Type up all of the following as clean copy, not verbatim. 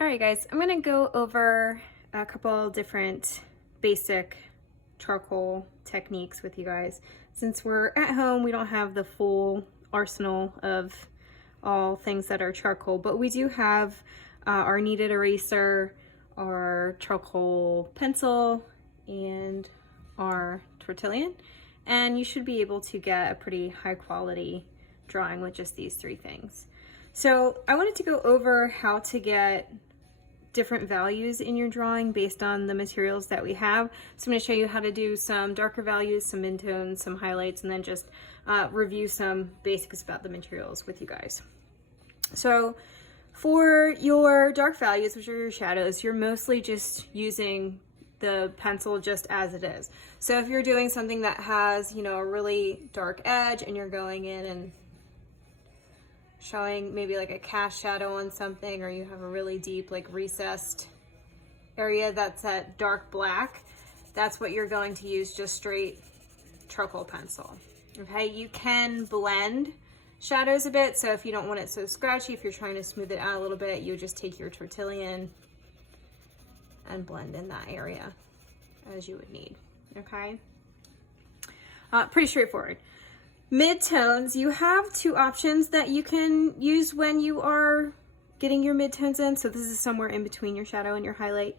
All right, guys, I'm gonna go over a couple different basic charcoal techniques with you guys. Since we're at home, we don't have the full arsenal of all things that are charcoal, but we do have our kneaded eraser, our charcoal pencil, and our tortillon. And you should be able to get a pretty high quality drawing with just these three things. So I wanted to go over how to get different values in your drawing based on the materials that we have. So I'm going to show you how to do some darker values, some midtones, some highlights, and then just review some basics about the materials with you guys. So for your dark values, which are your shadows, you're mostly just using the pencil just as it is. So if you're doing something that has, you know, a really dark edge and you're going in and showing maybe like a cast shadow on something, or you have a really deep like recessed area that's at dark black, that's what you're going to use, just straight charcoal pencil. Okay, you can blend shadows a bit, so if you don't want it so scratchy, if you're trying to smooth it out a little bit, you just take your tortillon and blend in that area as you would need. Okay, pretty straightforward. Midtones, you have two options that you can use when you are getting your midtones in. So this is somewhere in between your shadow and your highlight.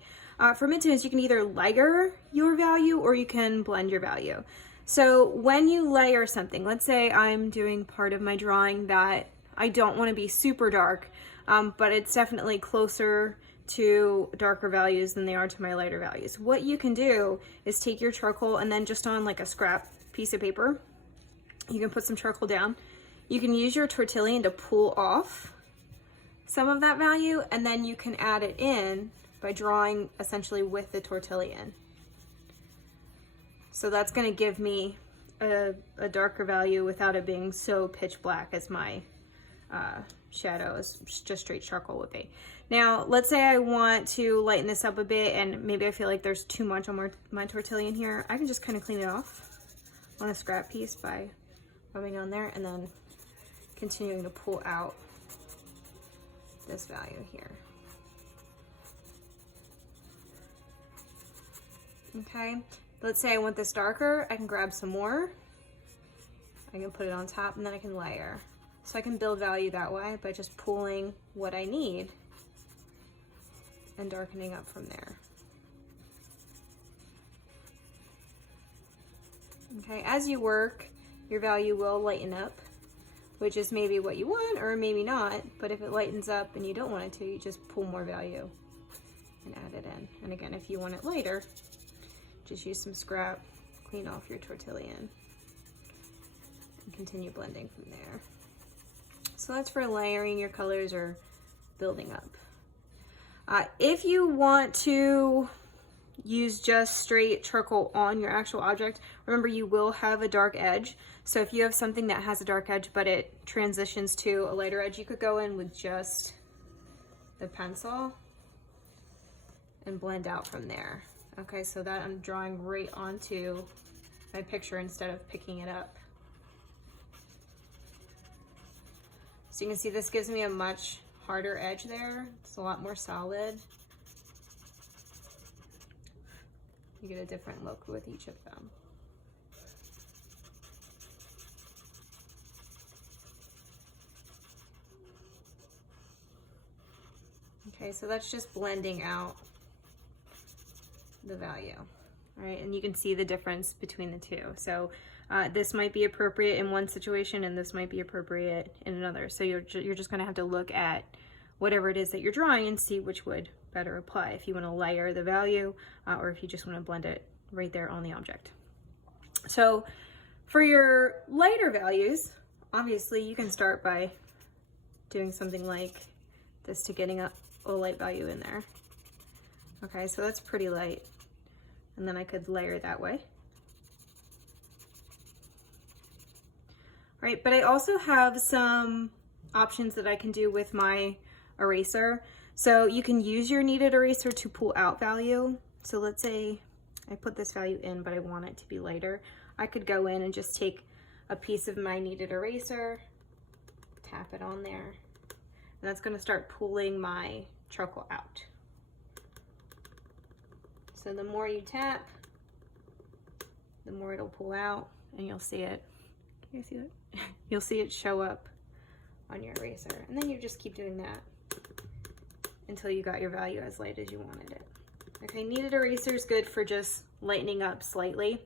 For midtones, you can either layer your value or you can blend your value. So when you layer something, let's say I'm doing part of my drawing that I don't want to be super dark, but it's definitely closer to darker values than they are to my lighter values. What you can do is take your charcoal and then just on like a scrap piece of paper, you can put some charcoal down. You can use your tortillon to pull off some of that value, and then you can add it in by drawing essentially with the tortillon. So that's going to give me a darker value without it being so pitch black as my shadow is just straight charcoal would be. Now, let's say I want to lighten this up a bit and maybe I feel like there's too much on my tortillon here. I can just kind of clean it off on a scrap piece by rubbing on there and then continuing to pull out this value here. Okay, let's say I want this darker, I can grab some more, I can put it on top, and then I can layer. So I can build value that way by just pulling what I need and darkening up from there. Okay, as you work, your value will lighten up, which is maybe what you want or maybe not, but if it lightens up and you don't want it to, you just pull more value and add it in. And again, if you want it lighter, just use some scrap, clean off your tortillon, and continue blending from there. So that's for layering your colors or building up. If you want to use just straight charcoal on your actual object, remember you will have a dark edge. So if you have something that has a dark edge but it transitions to a lighter edge, you could go in with just the pencil and blend out from there. Okay, so that I'm drawing right onto my picture instead of picking it up. So you can see this gives me a much harder edge there. It's a lot more solid. You get a different look with each of them. Okay, so that's just blending out the value. All right, and you can see the difference between the two. So this might be appropriate in one situation and this might be appropriate in another. So you're just gonna have to look at whatever it is that you're drawing and see which would better apply, if you want to layer the value or if you just want to blend it right there on the object. So for your lighter values, obviously you can start by doing something like this to getting a light value in there. Okay, so that's pretty light, and then I could layer that way. All right, but I also have some options that I can do with my eraser. So you can use your kneaded eraser to pull out value. So let's say I put this value in, but I want it to be lighter. I could go in and just take a piece of my kneaded eraser, tap it on there, and that's going to start pulling my charcoal out. So the more you tap, the more it'll pull out, and you'll see it. Can you see that? You'll see it show up on your eraser. And then you just keep doing that until you got your value as light as you wanted it. Okay, kneaded eraser is good for just lightening up slightly.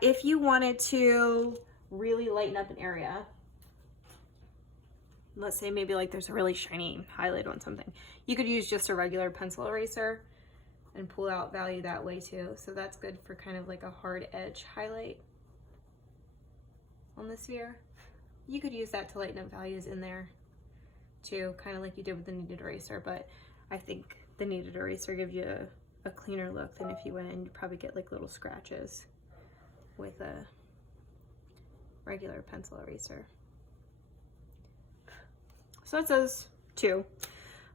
If you wanted to really lighten up an area, let's say maybe like there's a really shiny highlight on something, you could use just a regular pencil eraser and pull out value that way too. So that's good for kind of like a hard edge highlight on the sphere. You could use that to lighten up values in there too, kind of like you did with the kneaded eraser, but I think the kneaded eraser gives you a cleaner look than if you went in. You'd probably get like little scratches with a regular pencil eraser. So that's those two.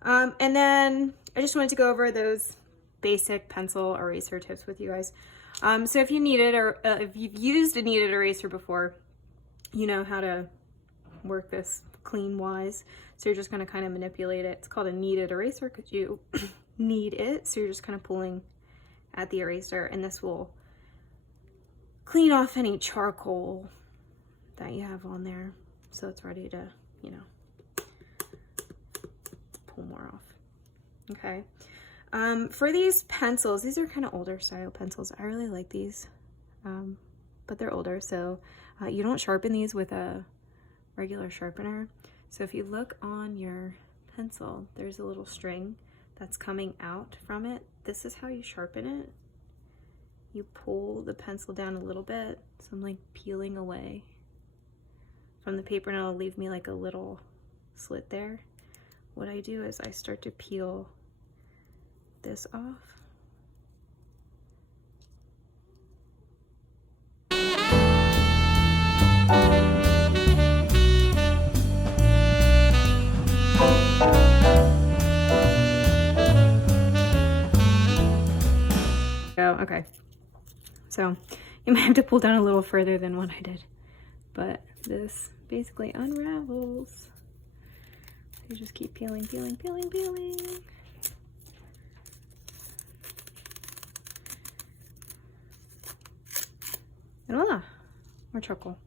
And then I just wanted to go over those basic pencil eraser tips with you guys. So if you need it, or if you've used a kneaded eraser before, you know how to work this clean wise. So you're just going to kind of manipulate it. It's called a kneaded eraser because you knead it. So you're just kind of pulling at the eraser, and this will clean off any charcoal that you have on there. So it's ready to, you know, pull more off. Okay. For these pencils, these are kind of older style pencils. I really like these, but they're older. So you don't sharpen these with a regular sharpener. So if you look on your pencil, there's a little string that's coming out from it. This is how you sharpen it. You pull the pencil down a little bit. So I'm like peeling away from the paper, and it'll leave me like a little slit there. What I do is I start to peel this off. Okay, so you might have to pull down a little further than what I did, but this basically unravels. So you just keep peeling, peeling, peeling, peeling. And voila, more charcoal.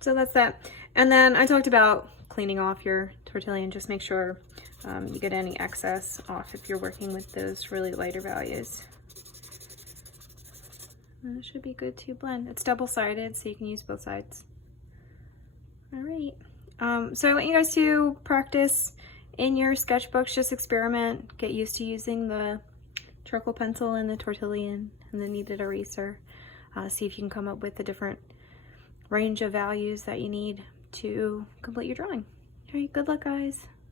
So that's that. And then I talked about cleaning off your tortillon. Just make sure you get any excess off if you're working with those really lighter values. And it should be good to blend. It's double-sided, so you can use both sides. All right. So I want you guys to practice in your sketchbooks. Just experiment. Get used to using the charcoal pencil and the tortillon and the kneaded eraser. See if you can come up with a different range of values that you need to complete your drawing. All right, good luck, guys.